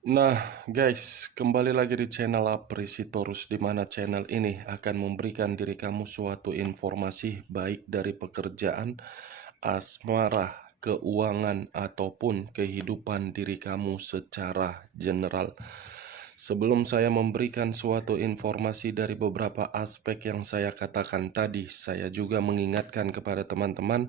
Nah, guys, kembali lagi di channel Aprisitorus, di mana channel ini akan memberikan diri kamu suatu informasi baik dari pekerjaan, asmara, keuangan, ataupun kehidupan diri kamu secara general. Sebelum saya memberikan suatu informasi dari beberapa aspek yang saya katakan tadi, saya juga mengingatkan kepada teman-teman,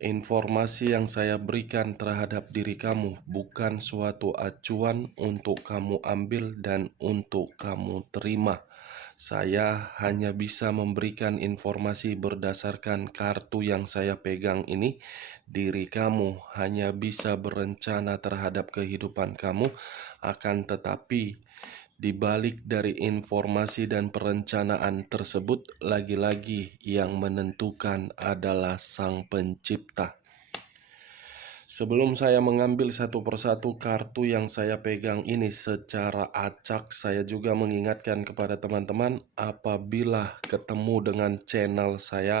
informasi yang saya berikan terhadap diri kamu bukan suatu acuan untuk kamu ambil dan untuk kamu terima. Saya hanya bisa memberikan informasi berdasarkan kartu yang saya pegang ini. Diri kamu hanya bisa berencana terhadap kehidupan kamu, akan tetapi di balik dari informasi dan perencanaan tersebut, lagi-lagi yang menentukan adalah Sang Pencipta. Sebelum saya mengambil satu persatu kartu yang saya pegang ini secara acak, saya juga mengingatkan kepada teman-teman apabila ketemu dengan channel saya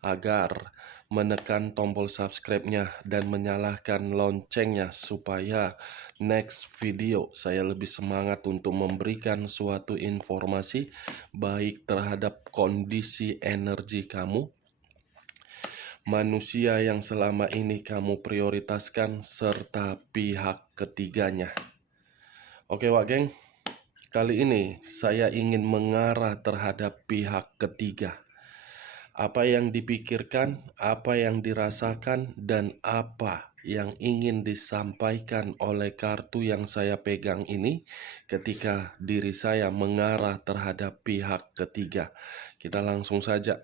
agar menekan tombol subscribe-nya dan menyalakan loncengnya supaya next video saya lebih semangat untuk memberikan suatu informasi baik terhadap kondisi energi kamu, manusia yang selama ini kamu prioritaskan, serta pihak ketiganya. Oke Wak Geng, kali ini saya ingin mengarah terhadap pihak ketiga. Apa yang dipikirkan, apa yang dirasakan, dan apa yang ingin disampaikan oleh kartu yang saya pegang ini ketika diri saya mengarah terhadap pihak ketiga. Kita langsung saja.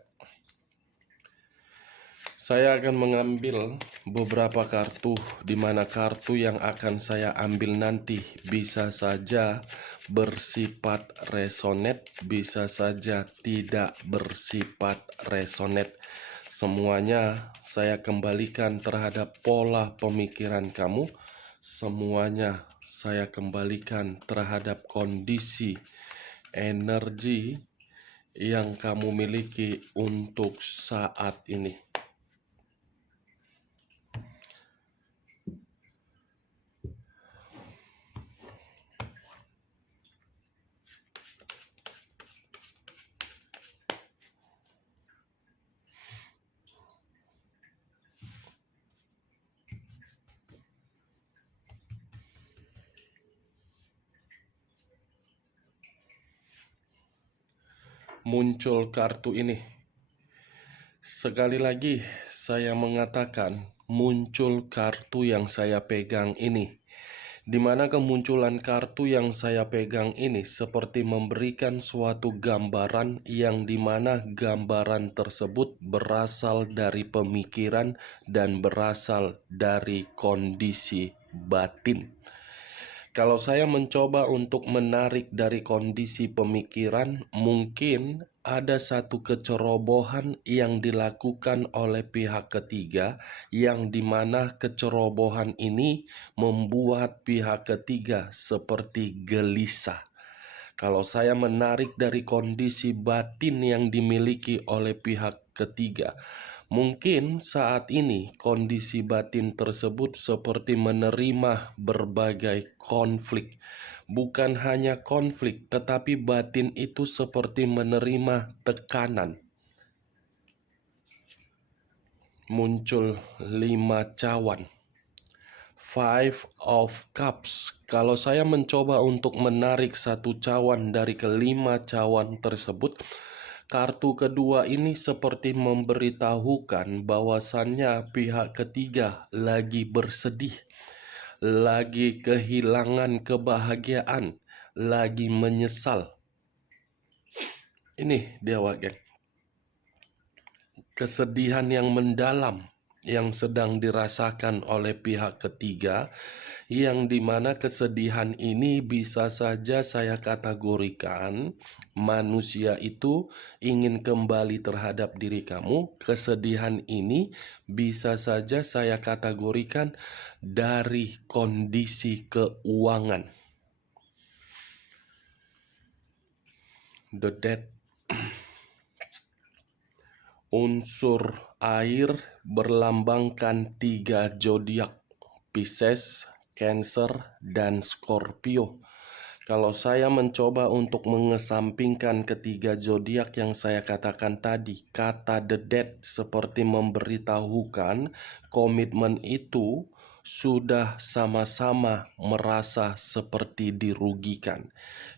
Saya akan mengambil beberapa kartu, di mana kartu yang akan saya ambil nanti bisa saja bersifat resonate, bisa saja tidak bersifat resonate. Semuanya saya kembalikan terhadap pola pemikiran kamu. Semuanya saya kembalikan terhadap kondisi energi yang kamu miliki untuk saat ini. Muncul kartu ini. Sekali lagi saya mengatakan muncul kartu yang saya pegang ini, di mana kemunculan kartu yang saya pegang ini seperti memberikan suatu gambaran yang dimana gambaran tersebut berasal dari pemikiran dan berasal dari kondisi batin. Kalau saya mencoba untuk menarik dari kondisi pemikiran, mungkin ada satu kecerobohan yang dilakukan oleh pihak ketiga, yang dimana kecerobohan ini membuat pihak ketiga seperti gelisah. Kalau saya menarik dari kondisi batin yang dimiliki oleh pihak ketiga, mungkin saat ini kondisi batin tersebut seperti menerima berbagai konflik. Bukan hanya konflik, tetapi batin itu seperti menerima tekanan. Muncul 5 cawan. Five of Cups. Kalau saya mencoba untuk menarik satu cawan dari kelima cawan tersebut, kartu kedua ini seperti memberitahukan bahwasannya pihak ketiga lagi bersedih, lagi kehilangan kebahagiaan, lagi menyesal. Ini dia Wagen. Kesedihan yang mendalam yang sedang dirasakan oleh pihak ketiga, yang dimana kesedihan ini bisa saja saya kategorikan manusia itu ingin kembali terhadap diri kamu. Kesedihan ini bisa saja saya kategorikan dari kondisi keuangan. The Death. Unsur air berlambangkan 3 zodiak: Pisces, Cancer, dan Scorpio. Kalau saya mencoba untuk mengesampingkan ketiga zodiak yang saya katakan tadi, kata the dead seperti memberitahukan komitmen itu sudah sama-sama merasa seperti dirugikan.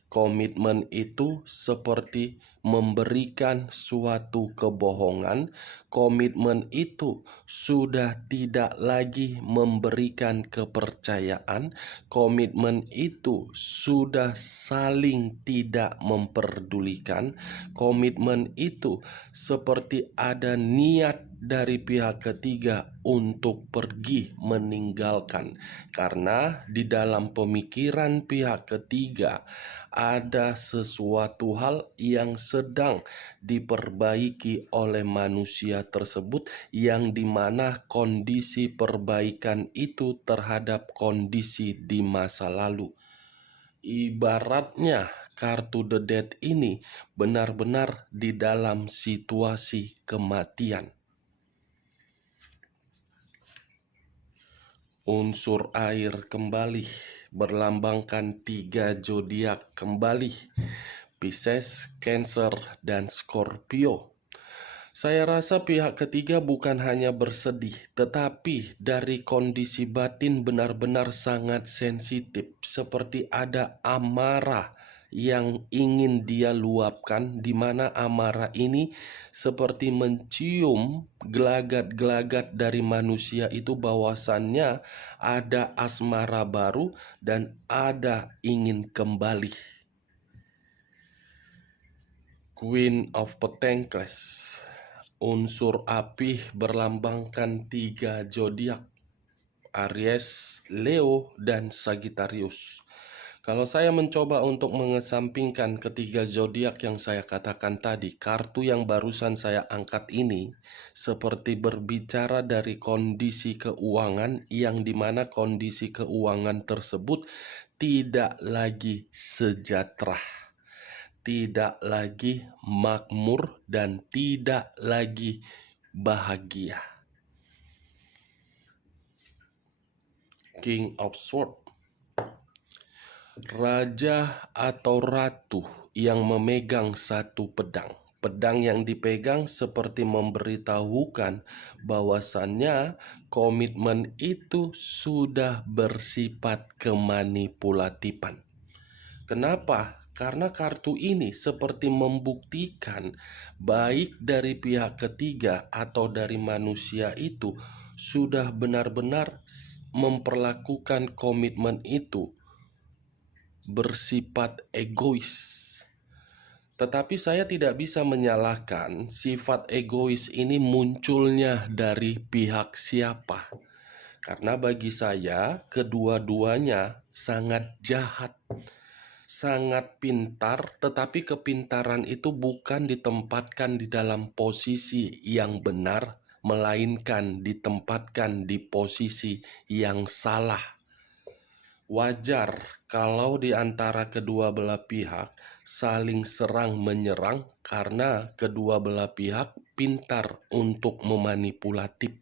Komitmen itu seperti memberikan suatu kebohongan. Komitmen itu sudah tidak lagi memberikan kepercayaan. Komitmen itu sudah saling tidak memperdulikan. Komitmen itu seperti ada niat dari pihak ketiga untuk pergi meninggalkan, karena di dalam pemikiran pihak ketiga ada sesuatu hal yang sedang diperbaiki oleh manusia tersebut, yang dimana kondisi perbaikan itu terhadap kondisi di masa lalu. Ibaratnya kartu The Dead ini benar-benar di dalam situasi kematian. Unsur air kembali berlambangkan 3 zodiak kembali, Pisces, Cancer, dan Scorpio. Saya rasa pihak ketiga bukan hanya bersedih, tetapi dari kondisi batin benar-benar sangat sensitif, seperti ada amarah yang ingin dia luapkan, di mana amarah ini seperti mencium gelagat-gelagat dari manusia itu bahwasannya ada asmara baru dan ada ingin kembali. Queen of Pentacles, unsur api berlambangkan 3 zodiak, Aries, Leo, dan Sagittarius. Kalau saya mencoba untuk mengesampingkan ketiga zodiak yang saya katakan tadi, kartu yang barusan saya angkat ini seperti berbicara dari kondisi keuangan, yang dimana kondisi keuangan tersebut tidak lagi sejahtera, tidak lagi makmur, dan tidak lagi bahagia. King of Swords, raja atau ratu yang memegang satu pedang. Pedang yang dipegang seperti memberitahukan bahwasannya komitmen itu sudah bersifat kemanipulatifan. Kenapa? Karena kartu ini seperti membuktikan baik dari pihak ketiga atau dari manusia itu sudah benar-benar memperlakukan komitmen itu bersifat egois. Tetapi saya tidak bisa menyalahkan sifat egois ini munculnya dari pihak siapa. Karena bagi saya kedua-duanya sangat jahat, sangat pintar, tetapi kepintaran itu bukan ditempatkan di dalam posisi yang benar, melainkan ditempatkan di posisi yang salah. Wajar kalau di antara kedua belah pihak saling serang menyerang karena kedua belah pihak pintar untuk memanipulatif.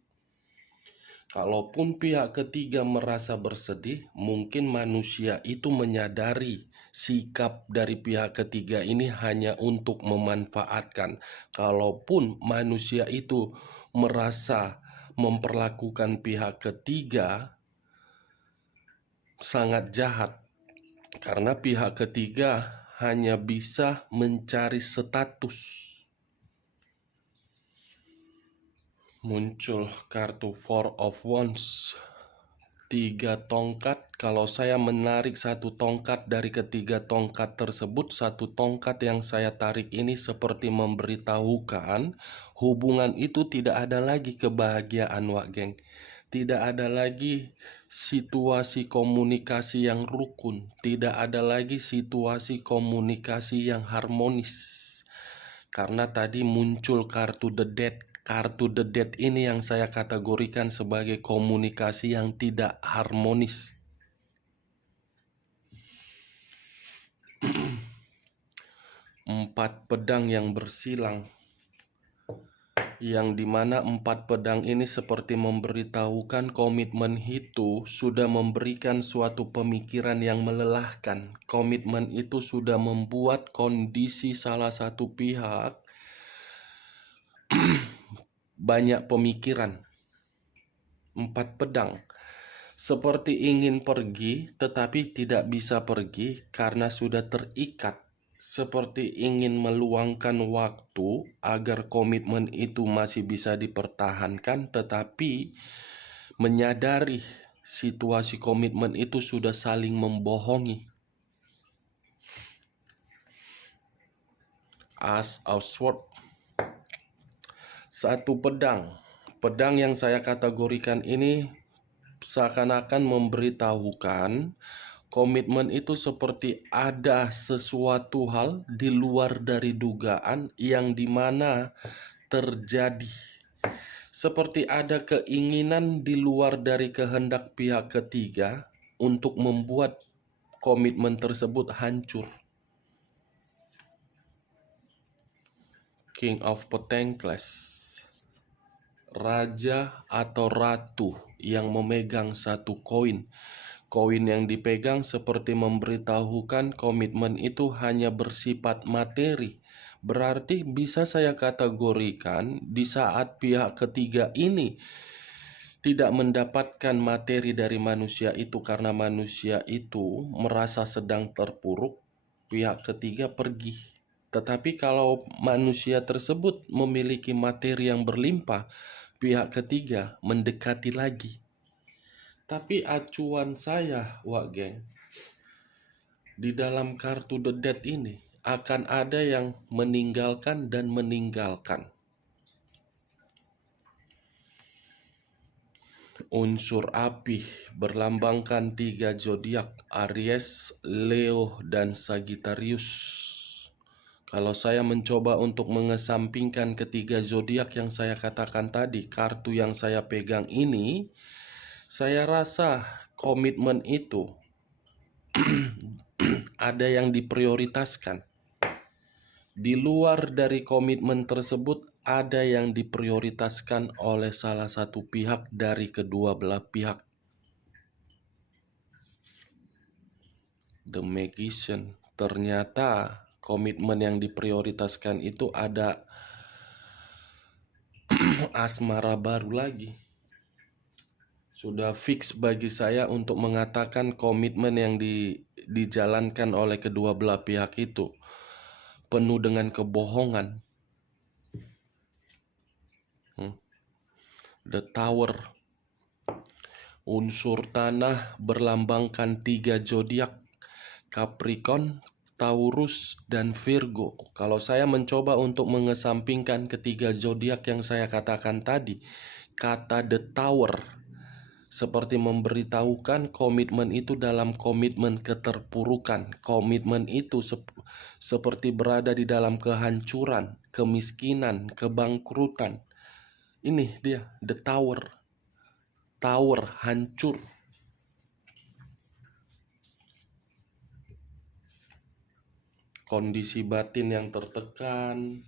Kalaupun pihak ketiga merasa bersedih, mungkin manusia itu menyadari sikap dari pihak ketiga ini hanya untuk memanfaatkan. Kalaupun manusia itu merasa memperlakukan pihak ketiga sangat jahat, karena pihak ketiga hanya bisa mencari status. Muncul kartu Four of Wands, 3 tongkat. Kalau saya menarik satu tongkat dari ketiga tongkat tersebut, satu tongkat yang saya tarik ini seperti memberitahukan hubungan itu tidak ada lagi kebahagiaan, Wak Geng. Tidak ada lagi situasi komunikasi yang rukun, tidak ada lagi situasi komunikasi yang harmonis. Karena tadi muncul kartu The Dead. Kartu The Dead ini yang saya kategorikan sebagai komunikasi yang tidak harmonis. Empat pedang yang bersilang. yang dimana 4 pedang ini seperti memberitahukan komitmen itu sudah memberikan suatu pemikiran yang melelahkan. Komitmen itu sudah membuat kondisi salah satu pihak banyak pemikiran. 4 pedang seperti ingin pergi tetapi tidak bisa pergi karena sudah terikat. Seperti ingin meluangkan waktu agar komitmen itu masih bisa dipertahankan, tetapi menyadari situasi komitmen itu sudah saling membohongi. As of Swords, satu pedang. Pedang yang saya kategorikan ini seakan-akan memberitahukan komitmen itu seperti ada sesuatu hal di luar dari dugaan yang dimana terjadi. Seperti ada keinginan di luar dari kehendak pihak ketiga untuk membuat komitmen tersebut hancur. King of Pentacles, raja atau ratu yang memegang satu koin. Koin yang dipegang seperti memberitahukan komitmen itu hanya bersifat materi. Berarti bisa saya kategorikan di saat pihak ketiga ini tidak mendapatkan materi dari manusia itu karena manusia itu merasa sedang terpuruk, pihak ketiga pergi. Tetapi kalau manusia tersebut memiliki materi yang berlimpah, pihak ketiga mendekati lagi. Tapi acuan saya, Wak Geng, di dalam kartu The Death ini akan ada yang meninggalkan dan meninggalkan. Unsur api berlambangkan 3 zodiak, Aries, Leo, dan Sagittarius. Kalau saya mencoba untuk mengesampingkan ketiga zodiak yang saya katakan tadi, kartu yang saya pegang ini, saya rasa komitmen itu ada yang diprioritaskan. Di luar dari komitmen tersebut, ada yang diprioritaskan oleh salah satu pihak dari kedua belah pihak. The Magician. Ternyata komitmen yang diprioritaskan itu ada asmara baru lagi. Sudah fix bagi saya untuk mengatakan komitmen yang dijalankan oleh kedua belah pihak itu penuh dengan kebohongan. The Tower. Unsur tanah berlambangkan 3 zodiak, Capricorn, Taurus, dan Virgo. Kalau saya mencoba untuk mengesampingkan ketiga zodiak yang saya katakan tadi, kata The Tower seperti memberitahukan komitmen itu dalam komitmen keterpurukan. Komitmen itu seperti berada di dalam kehancuran, kemiskinan, kebangkrutan. Ini dia, The Tower. Tower hancur. Kondisi batin yang tertekan,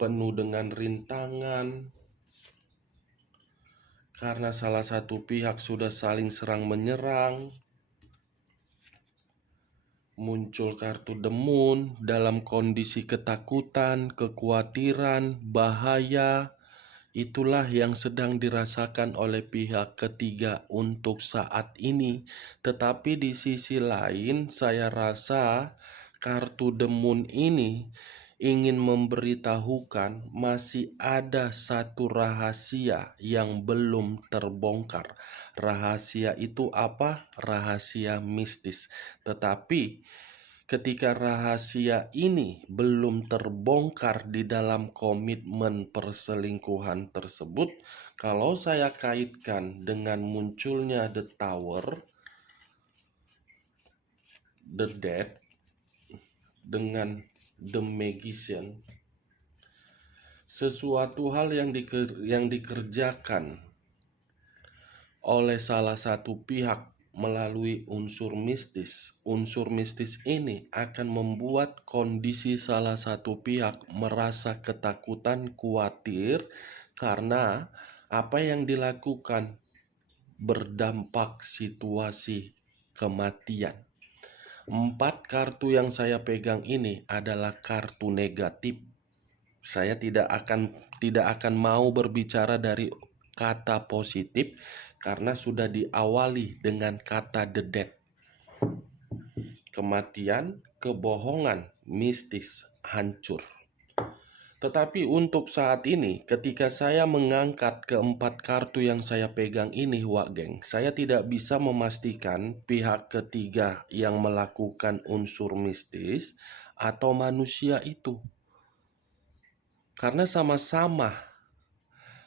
penuh dengan rintangan, karena salah satu pihak sudah saling serang menyerang. Muncul kartu The Moon dalam kondisi ketakutan, kekhawatiran, bahaya. Itulah yang sedang dirasakan oleh pihak ketiga untuk saat ini. Tetapi di sisi lain, saya rasa kartu The Moon ini ingin memberitahukan masih ada satu rahasia yang belum terbongkar. Rahasia itu apa? Rahasia mistis. Tetapi ketika rahasia ini belum terbongkar di dalam komitmen perselingkuhan tersebut, kalau saya kaitkan dengan munculnya The Tower, The Death, dengan The Magician, sesuatu hal yang dikerjakan oleh salah satu pihak melalui unsur mistis. Unsur mistis ini akan membuat kondisi salah satu pihak merasa ketakutan, khawatir karena apa yang dilakukan berdampak situasi kematian. 4 kartu yang saya pegang ini adalah kartu negatif. Saya tidak akan mau berbicara dari kata positif karena sudah diawali dengan kata the death. Kematian, kebohongan, mistis, hancur. Tetapi untuk saat ini, ketika saya mengangkat keempat kartu yang saya pegang ini, Wak Geng, saya tidak bisa memastikan pihak ketiga yang melakukan unsur mistis atau manusia itu. Karena sama-sama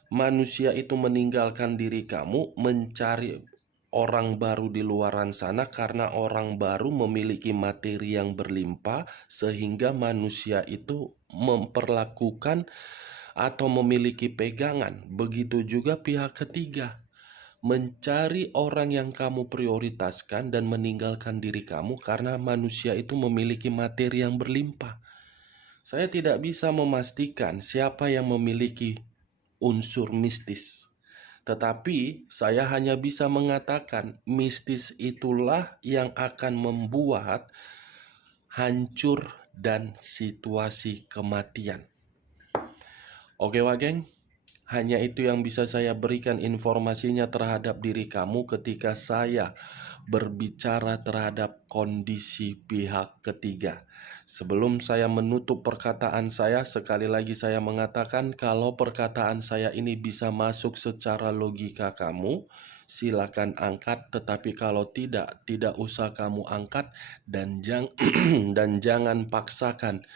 manusia itu meninggalkan diri kamu, mencari orang baru di luaran sana karena orang baru memiliki materi yang berlimpah sehingga manusia itu memperlakukan atau memiliki pegangan. Begitu juga pihak ketiga mencari orang yang kamu prioritaskan dan meninggalkan diri kamu karena manusia itu memiliki materi yang berlimpah. Saya tidak bisa memastikan siapa yang memiliki unsur mistis. Tetapi saya hanya bisa mengatakan mistis itulah yang akan membuat hancur dan situasi kematian. Oke Wageng, hanya itu yang bisa saya berikan informasinya terhadap diri kamu ketika saya berbicara terhadap kondisi pihak ketiga. Sebelum saya menutup perkataan saya, sekali lagi saya mengatakan kalau perkataan saya ini bisa masuk secara logika kamu, silakan angkat, tetapi kalau tidak usah kamu angkat dan dan jangan paksakan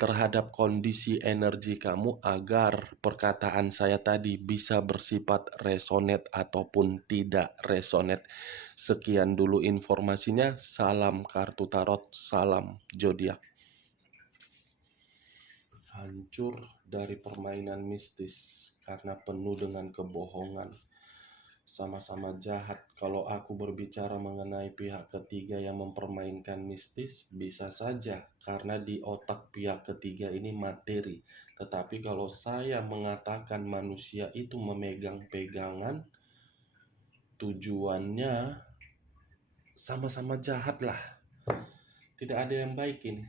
terhadap kondisi energi kamu agar perkataan saya tadi bisa bersifat resonate ataupun tidak resonate. Sekian dulu informasinya. Salam kartu tarot, salam zodiak. Hancur dari permainan mistis karena penuh dengan kebohongan. Sama-sama jahat. Kalau aku berbicara mengenai pihak ketiga yang mempermainkan mistis, bisa saja karena di otak pihak ketiga ini materi. Tetapi kalau saya mengatakan manusia itu memegang pegangan, tujuannya sama-sama jahat lah. Tidak ada yang baik ini.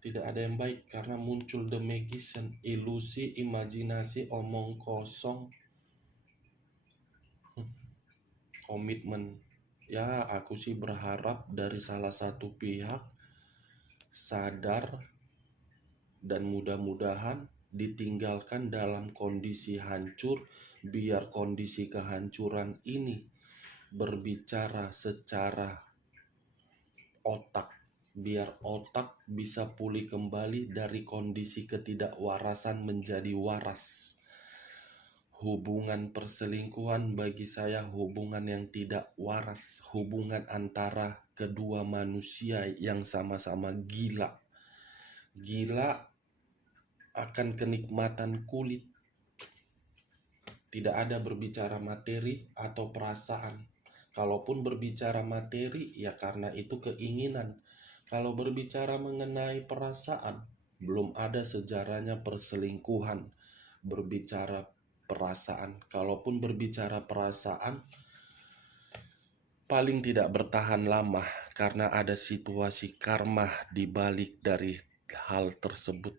Tidak ada yang baik karena muncul the magician, ilusi, imajinasi, omong kosong, komitmen. Ya, aku sih berharap dari salah satu pihak sadar dan mudah-mudahan ditinggalkan dalam kondisi hancur, biar kondisi kehancuran ini berbicara secara otak, biar otak bisa pulih kembali dari kondisi ketidakwarasan menjadi waras. Hubungan perselingkuhan bagi saya hubungan yang tidak waras, hubungan antara kedua manusia yang sama-sama gila. Gila akan kenikmatan kulit. Tidak ada berbicara materi atau perasaan. Kalaupun berbicara materi, ya karena itu keinginan. Kalau berbicara mengenai perasaan, belum ada sejarahnya perselingkuhan. Berbicara perasaan, kalaupun berbicara perasaan, paling tidak bertahan lama karena ada situasi karma di balik dari hal tersebut.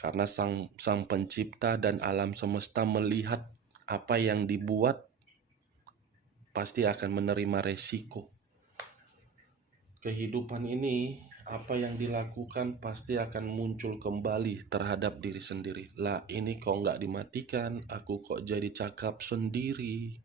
Karena sang pencipta dan alam semesta melihat apa yang dibuat pasti akan menerima resiko. Kehidupan ini, apa yang dilakukan pasti akan muncul kembali terhadap diri sendiri. Lah ini kok nggak dimatikan, aku kok jadi cakap sendiri.